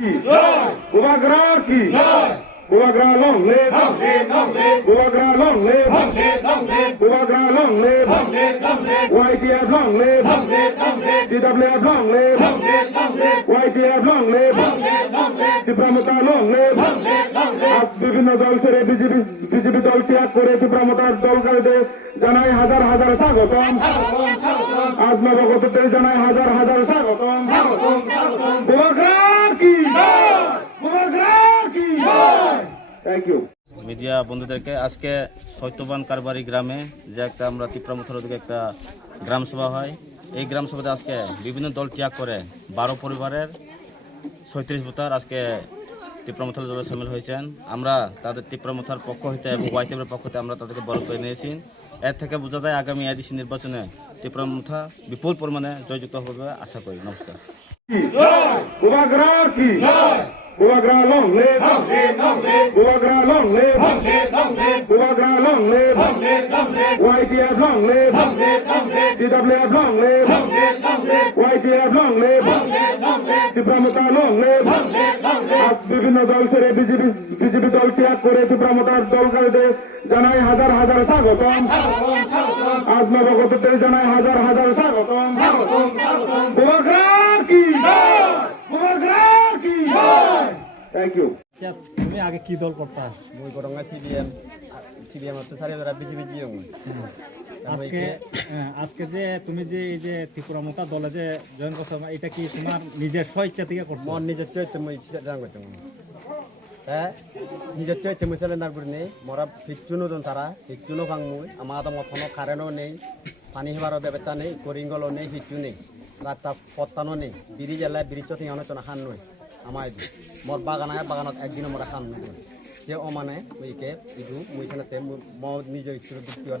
Kubagra ki Kubagra long live Kubagra long live Kubagra long live YTF long live TWF long live YTF long live তীব্রমতা long live বিভিন্ন দল ছেড়ে BJP দল ত্যাগ করে তীব্রমতার দলকারীদের জানাই হাজার হাজার স্বাগতম আজ নবগতদের জানাই হাজার হাজার স্বাগতম কুবাগ্রা কি থ্যাংক ইউ মিডিয়া বন্ধুদেরকে আজকে সত্যবান কারবারি গ্রামে যে একটা আমরা তীব্রমথার ওদিকে একটা গ্রাম সভা হয়, এই গ্রাম সভাতে আজকে বিভিন্ন দল ত্যাগ করে 12 পরিবারের 36 ভোটার আজকে তীব্রমথার দলে সামিল হয়েছেন। আমরা তাদের তীব্রমথার পক্ষ হইতে এবং ওয়াইটিএফের পক্ষ হইতে আমরা তাদেরকে বড় করে নিয়েছি। এর থেকে বোঝা যায় আগামী এডিসি নির্বাচনে তীব্রমথা বিপুল পরিমাণে জয়যুক্ত হবে আশা করি। নমস্কার। কুবাগ্রা কি Kubagra long live Kubagra long live Kubagra long live YTF long live TWF long live YTF long live তীব্রমতা long live বিভিন্ন দল ছেড়ে বিজেপি দল ত্যাগ করে তীব্রমতার দলকারীদের জানাই হাজার হাজার স্বাগতম আজ নবগতদের জানাই হাজার হাজার স্বাগতম কুবাগ্রা কি থ্যাংক ইউ। তুমি আগে কি দল করতা? মই গরঙ্গা সিবিএম তো সারে বেড়া বিজেপি জিও আজকে যে তুমি যে এই যে ত্রিপুরামতা দলে যে জয়েন করছো, এটা কি তোমার নিজের স্বইচ্ছা থেকে করছো? মন নিজের চৈত্য মই জান করতে হ্যাঁ নিজের চৈত্য মই চলে না করে নেই মরা ফিকচুনো জন তারা ফিকচুনো ভাঙ মই আমার তো মথনো কারেন্টও নেই, পানি হেবারও ব্যবস্থা নেই, করিঙ্গলও নেই, ফিকচু নেই, রাস্তা পত্তানো নেই, বিড়ি জ্বালায় বিড়ি চতে অনেক হান নয় আমার মোর বাগানত একদিনও মোরা খাম নয় সে ও মানে ওইকে ইদু মুই সাথে নিজের ইচ্ছুর দুঃখী হয়